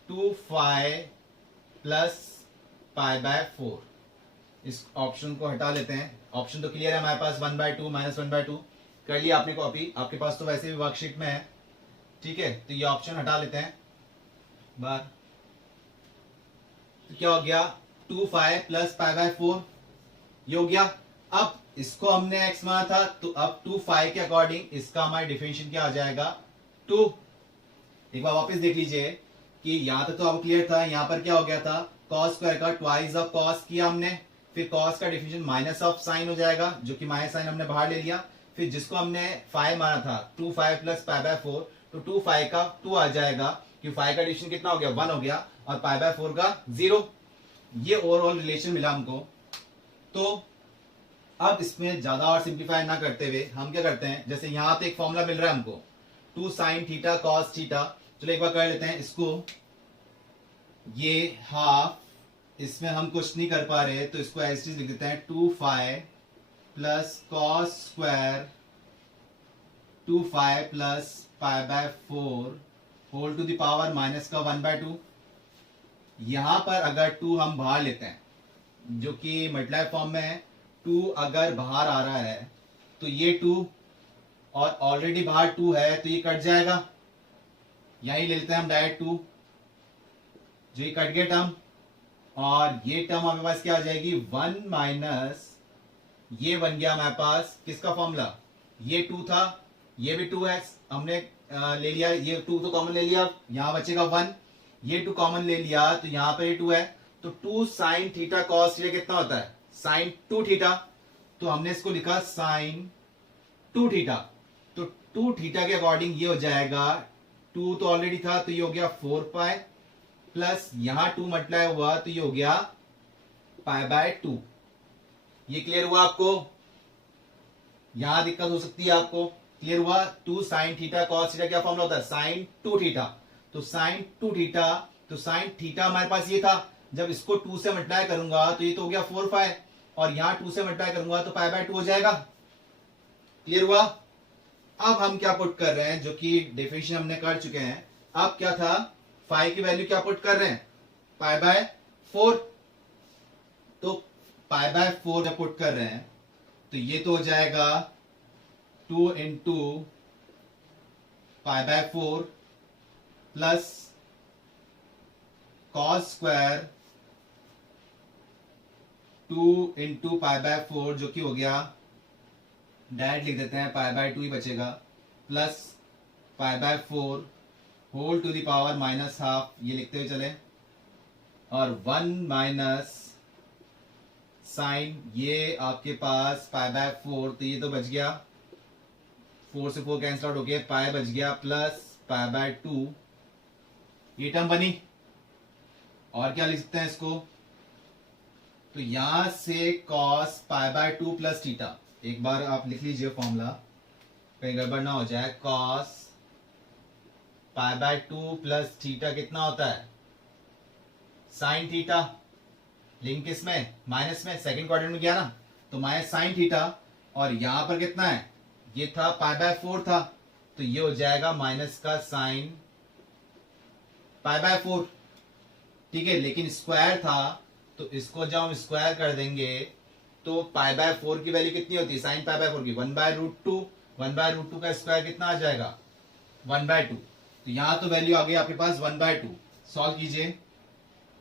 2 प्लस पाई बाय 4। इस ऑप्शन को हटा लेते हैं। ऑप्शन तो क्लियर है हमारे पास 1/2 माइनस 1/2 कर लिया आपने कॉपी, आपके पास तो वैसे भी वर्कशीट में है। ठीक है, तो ये ऑप्शन हटा लेते हैं बाहर। तो क्या हो गया 2 प्लस पाई बाय 4 ये हो गया। अब इसको हमने x माना था, तो अब 2 के अकॉर्डिंग इसका हमारा डिफरेंशियल क्या आ जाएगा 2। एक बार वापस देख लीजिए कि यहां तक तो आपको क्लियर था, यहां पर क्या हो गया था कॉस स्क्वायर का ट्वाइस ऑफ कॉस किया हमने, फिर कॉस का डिफरेंशियल माइनस ऑफ साइन हो जाएगा, जो कि माइनस साइन हमने बाहर ले लिया। फिर जिसको हमने 5 माना था 2 प्लस पाई बाय 4, तो 2 का 2 आ जाएगा, क्योंकि 5 का डिफरेंशियल कितना हो गया 1 हो गया, और पाई बाय 4 का 0। ये ओवरऑल रिलेशन मिला हमको। तो अब इसमें ज्यादा और सिंप्लीफाई ना करते हुए हम क्या करते हैं, जैसे यहां तो एक फॉर्मूला मिल रहा है हमको 2 sin थीटा कॉस थीटा, चलो एक बार कर लेते हैं इसको। ये हाफ, इसमें हम कुछ नहीं कर पा रहे तो इसको एज लिख देते हैं 2 plus cos square 2 plus pi by 4 whole to the power minus का 1/2। यहां पर अगर 2 हम बाहर लेते हैं, जो कि मल्टीप्लाई फॉर्म में है, 2 अगर बाहर आ रहा है तो ये 2, और ऑलरेडी बाहर 2 है तो ये कट जाएगा, यही ले लेते हैं हम डायरेक्ट 2, जो ये कट गया टर्म, और ये टर्म हमारे पास क्या आ जाएगी 1 माइनस ये बन गया हमारे पास किसका फॉर्मूला, ये 2 था, ये भी 2 है, हमने ले लिया, ये 2 तो कॉमन ले लिया, यहां बचेगा 1, ये 2 कॉमन ले लिया तो यहां पर ये 2 है, तो 2 साइन थीटा कॉस थीटा कितना होता है साइन 2 थीटा, तो हमने इसको लिखा साइन 2 थीटा। तो 2 थीटा के अकॉर्डिंग ये हो जाएगा 2 तो ऑलरेडी था तो ये हो गया 4 पाई, प्लस यहां 2 मल्टीप्लाई हुआ तो ये हो गया पाई बाय 2। ये क्लियर हुआ आपको? यहां दिक्कत हो सकती है आपको, क्लियर हुआ? 2 साइन थीटा कॉस थीटा क्या फॉर्मूला होता है साइन 2 थीटा, तो साइन 2 थीटा, तो साइन थीटा हमारे पास ये था, जब इसको 2 से मल्टीप्लाई करूंगा तो ये तो हो गया 4 और यहां 2 से मल्टीप्लाई करूंगा तो पाई बाय 2 हो जाएगा। क्लियर हुआ? अब हम क्या पुट कर रहे हैं, जो कि डेफिनेशन हमने कर चुके हैं, अब क्या था 5 की वैल्यू क्या पुट कर रहे हैं पाई बाय 4, तो पाई बाय 4 जब पुट कर रहे हैं तो ये तो हो जाएगा 2 into pi by 4 plus cos square 2 into pi by 4, जो कि हो गया डायरेक्ट लिख देते हैं पाई बाय 2 ही बचेगा, plus pi by 4 whole to the power minus half, ये लिखते हुए चले, और 1 माइनस साइन ये आपके पास पाई बाय 4, तो ये तो बच गया 4 से 4 कैंसिल आउट हो गया, पाई बच गया प्लस पाई बाय 2, ये टर्म बनी। और क्या लिख सकते हैं इसको, तो यहां से cos pi by 2 plus theta, एक बार आप लिख लीजिए फॉर्मूला कहीं गड़बड़ ना हो जाए, cos pi by 2 plus theta कितना होता है साइन थीटा, लिंक किसमें माइनस में, सेकंड क्वाड्रेंट में गया ना, तो माइनस साइन थीटा, और यहां पर कितना है ये था पाई बाय 4 था, तो ये हो जाएगा माइनस का साइन पाई बाय 4। ठीक है, लेकिन स्क्वायर था तो इसको जब हम स्क्वायर कर देंगे तो पाई बाय 4 की वैल्यू कितनी होती है साइन पाई बाय 4 की 1/√2, 1/√2 का स्क्वायर कितना आ जाएगा 1/2, तो यहां तो वैल्यू आ गई आपके पास 1/2। सॉल्व कीजिए,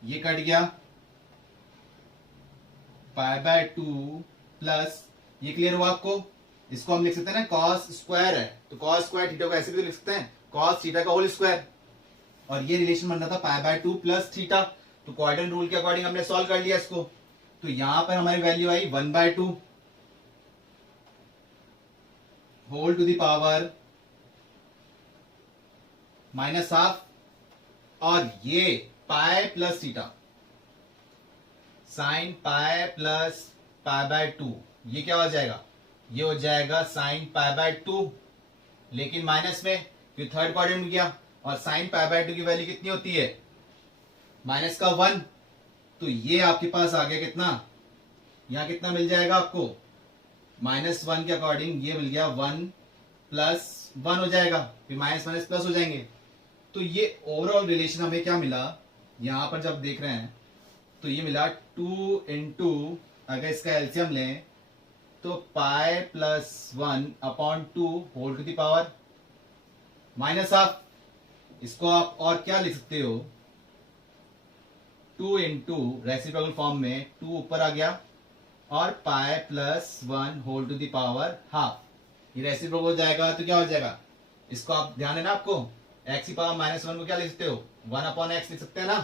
ये कट गया पाई बाय 2 प्लस, ये क्लियर हुआ आपको? इसको हम लिख सकते हैं ना कॉस स्क्वायर है, तो कॉस स्क्वायर थीटा को ऐसे भी तो लिख सकते हैं कॉस थीटा का होल स्क्वायर, और ये रिलेशन बन रहा था पाई बाय 2 प्लस थीटा, तो क्वाड्रेंट रूल के अकॉर्डिंग हमने सॉल्व कर लिया इसको, तो यहां पर हमारी वैल्यू आई 1/2 whole to the power minus half, और ये pi plus theta sine pi plus pi by 2, ये क्या हो जाएगा ये हो जाएगा साइन पाई बाय 2, लेकिन माइनस में क्योंकि थर्ड क्वाड्रेंट में गया, और साइन पाई बाय 2 की वैल्यू कितनी होती है, माइनस का 1। तो ये आपके पास आ गया कितना, यहां कितना मिल जाएगा आपको, -1 के अकॉर्डिंग ये मिल गया 1 + 1 हो जाएगा, फिर माइनस माइनस प्लस हो जाएंगे। तो ये ओवरऑल रिलेशन हमें क्या मिला, यहां पर जब देख रहे हैं तो ये मिला 2 इंटू, अगर इसका एलसीएम लें तो pi + 1/2 whole to the power -half. इसको आप और क्या लिख सकते हो, 2 इंटू रेसिप्रोकल फॉर्म में 2 ऊपर आ गया और pi + 1 whole to the power half. ये रेसिप्रोकल हो जाएगा तो क्या हो जाएगा, इसको आप ध्यान है ना आपको, x की पावर -1 को क्या लिख सकते हो, 1/x लिख सकते हैं ना,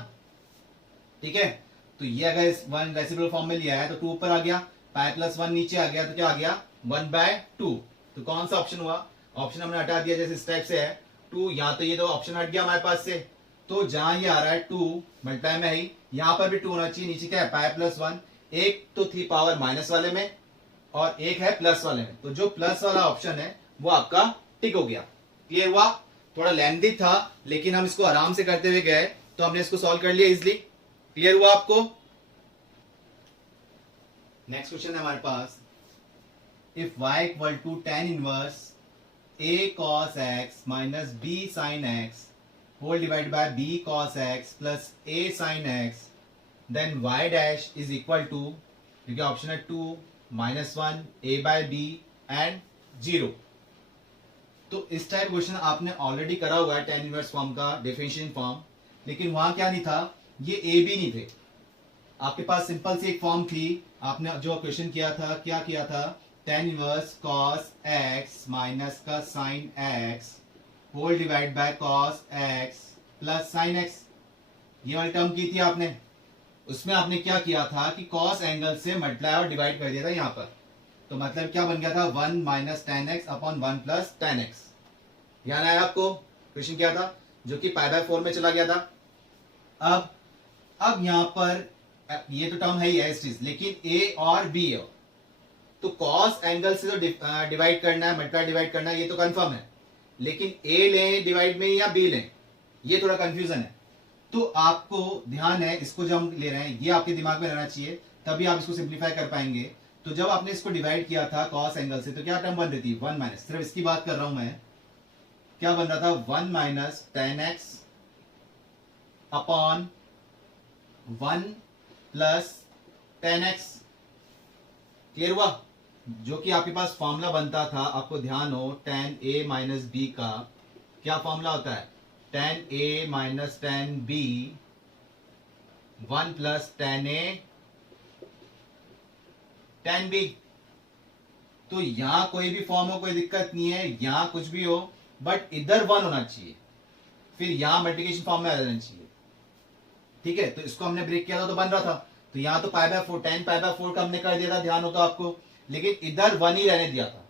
ठीक है। तो ये अगर इस 1 रेसिप्रोकल फॉर्म में लिया है तो 2 ऊपर आ गया, पाई + 1 नीचे आ गया, तो क्या आ गया 1/2। तो कौन सा ऑप्शन हुआ, ऑप्शन हमने हटा दिया जैसे इस टाइप से है 2, यहाँ तो ये दो ऑप्शन हट गया हमारे पास से, तो जहां ये आ रहा है 2 मल्टीप्लाई में ही, यहाँ पर भी 2 होना चाहिए, नीचे क्या है पाई + 1, एक तो थी पावर माइनस वाले में और एक है प्लस वाले में, तो जो प्लस वाला ऑप्शन है वो आपका टिक हो गया। क्लियर हुआ, थोड़ा लेंथी था लेकिन हम इसको आराम से करते हुए गए तो हमने इसको सॉल्व कर लिया इजिली। क्लियर हुआ आपको। नेक्स्ट क्वेश्चन है हमारे पास, if y = tan inverse a cos x minus b sin x whole divided by b cos x plus a sin x, then y dash is equal to, क्योंकि option है 2, -1, a/b and 0। तो इस type question आपने already करा हुआ है tan inverse form का differentiation form, लेकिन वहां क्या नहीं था, ये a b नहीं थे, आपके पास सिंपल सी एक फॉर्म थी। आपने जो क्वेश्चन किया था, क्या किया था, tan inverse cos x minus का sin x whole divide by cos x plus sin x, ये वाली टर्म की थी आपने। उसमें आपने क्या किया था कि cos एंगल से मल्टीप्लाई और डिवाइड कर दिया था यहाँ पर, तो मतलब क्या बन गया था 1 - tan x upon 1 + tan x। ध्यान आया आपको, क्वेश्चन क्या था जो कि π/4 में चला गया था। अब यहाँ पर ये तो टर्म है ही है चीज, लेकिन a और b है, तो cos एंगल से तो डिवाइड करना है, मल्टीप्लाई डिवाइड करना है, ये तो कंफर्म है, लेकिन a लें डिवाइड में या b लें, ये थोड़ा कंफ्यूजन है। तो आपको ध्यान है, इसको जो हम ले रहे हैं ये आपके दिमाग में रहना चाहिए, तभी आप इसको सिंप्लीफाई कर पाएंगे। तो जब आपने इसको डिवाइड किया था cos एंगल से, तो क्या टर्म बन रही थी 1 - सिर्फ इसकी बात कर रहा हूं मैं, क्या बन रहा था 1 - tan x upon 1 + tan x। Clear हुआ, जो कि आपके पास फॉर्मूला बनता था, आपको ध्यान हो, tan a - b का क्या फॉर्मूला होता है, tan a - tan b 1 + tan a tan b। तो यहां कोई भी फॉर्म हो कोई दिक्कत नहीं है, यहां कुछ भी हो, बट इधर 1 होना चाहिए, फिर यहां मल्टीप्लिकेशन फॉर्म में आ जाना चाहिए, ठीक है। तो इसको हमने ब्रेक किया था तो बन रहा था, तो यहां तो π/4 tan π/4 का हमने कर दिया था, ध्यान हो तो आपको, लेकिन इधर 1 ही रहने दिया था।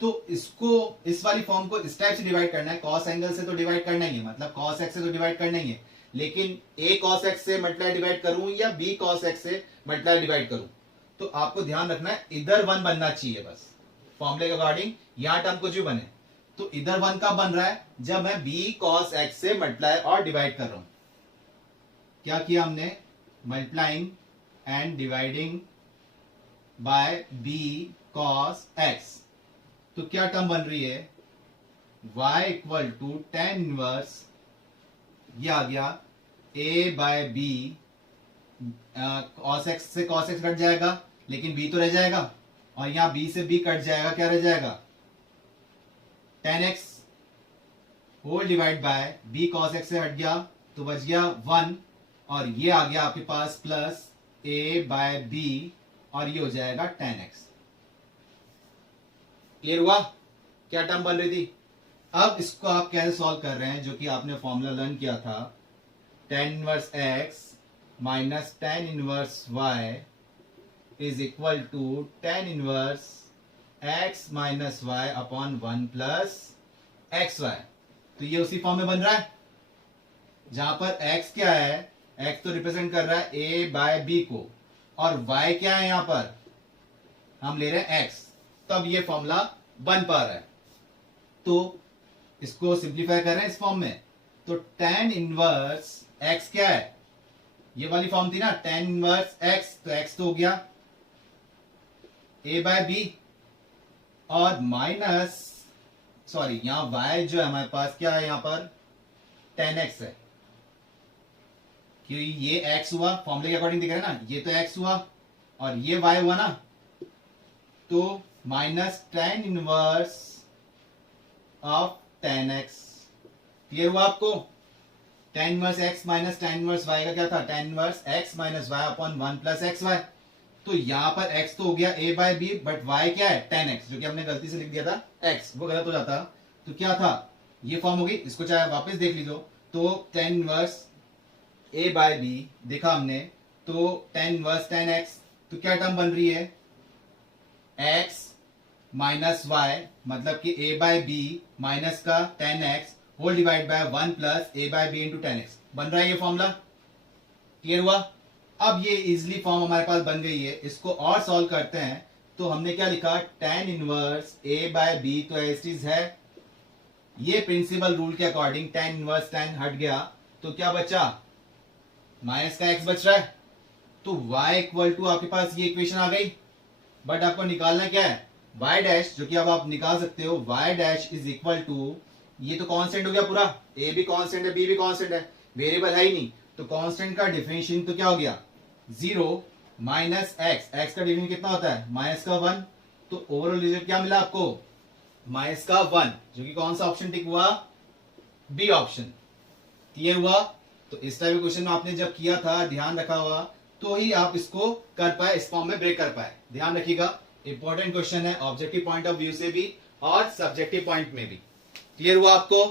तो इसको, इस वाली फॉर्म को इस टाइप से डिवाइड करना है, cos एंगल से तो डिवाइड करना ही है, मतलब cos x से तो डिवाइड करना ही है, लेकिन a cos x से मल्टीप्लाई डिवाइड करूं या b cos x से मल्टीप्लाई डिवाइड करूं, तो आपको ध्यान रखना है इधर 1 बनना चाहिए बस, फॉर्मूले के अकॉर्डिंग यहां टर्म कुछ भी बने, तो इधर 1 कब बन रहा है, जब मैं b cos x से मल्टीप्लाई और डिवाइड कर रहा हूं। क्या किया हमने, multiplying and dividing by b cos x, तो क्या टर्म बन रही है, y = tan इनवर्स, ये आ गया a/b, cos x से cos x कट जाएगा लेकिन b तो रह जाएगा, और यहां b से b कट जाएगा, क्या रह जाएगा tan x whole divide by b cos x से हट गया तो बच गया 1, और ये आ गया आपके पास प्लस a/b, और ये हो जाएगा tan x। क्लियर हुआ, क्या टर्म बन रही थी। अब इसको आप कैसे सॉल्व कर रहे हैं, जो कि आपने फॉर्मूला लर्न किया था, tan inverse x minus tan inverse y is equal to tan inverse x minus y upon 1 plus xy। तो ये उसी फॉर्म में बन रहा है, जहां पर x क्या है, x तो रिप्रेजेंट कर रहा है a/b को, और y क्या है, यहां पर हम ले रहे हैं x, तब ये फॉर्मूला बन पा रहा है। तो इसको सिंप्लीफाई कर रहे हैं इस फॉर्म में, तो tan इनवर्स x क्या है, ये वाली फॉर्म थी ना tan इनवर्स x, तो x तो हो गया a बाय बी और माइनस सॉरी यहां y जो है हमारे पास क्या है, यहां पर tan x है, क्योंकि ये x हुआ फॉर्मूले के अकॉर्डिंग दिख रहा है ना, ये तो x हुआ और ये y हुआ ना, तो minus tan inverse of tan x। Clear हुआ आपको? tan inverse x minus tan inverse y का क्या था, tan inverse x minus y upon 1 plus x y. तो यहां पर x तो हो गया a by b, but y क्या है tan x, जो कि हमने गलती से लिख दिया था x, वो गलत हो जाता। तो क्या था, ये फॉर्म होगी, इसको चाहे वापस देख लीजिए। तो tan inverse a by b देखा हमने, तो tan इनवर्स tan x, तो क्या टर्म बन रही है x माइनस y, मतलब कि a बाय बी माइनस का tan x whole divide by 1 plus a by b into tan x, बन रहा है ये फॉर्मूला। क्लियर हुआ? अब ये इजिली फॉर्म हमारे पास बन गई है, इसको और सॉल्व करते हैं। तो हमने क्या लिखा, tan inverse a by b, तो एज इट इज है, ये प्रिंसिपल रूल के अकॉर्डिंग tan इनवर्स tan हट गया, तो क्या बचा, माइनस का x बच रहा है, तो y इक्वल टू आपके पास ये इक्वेशन आ गई। बट आपको निकालना क्या है, y डैश, जो कि अब आप निकाल सकते हो, y dash is equal to, ये तो कांस्टेंट हो गया पूरा, a भी कांस्टेंट है, b भी कांस्टेंट है, वेरिएबल है ही नहीं, तो कांस्टेंट का डिफरेंशिएशन तो क्या हो गया 0 माइनस x, x का डिफरेंशिएशन कितना होता है माइनस का 1, तो ओवरऑल रिजल्ट क्या मिला आपको माइनस का 1, जो कि कौन सा ऑप्शन टिक हुआ, बी ऑप्शन। क्लियर हुआ? तो इस टाइप के क्वेश्चन में आपने जब किया था, ध्यान रखा हुआ, तो ही आप इसको कर पाए, इस फॉर्म में ब्रेक कर पाए। ध्यान रखिएगा, इंपॉर्टेंट क्वेश्चन है ऑब्जेक्टिव पॉइंट ऑफ व्यू से भी और सब्जेक्टिव पॉइंट में भी। क्लियर हुआ आपको?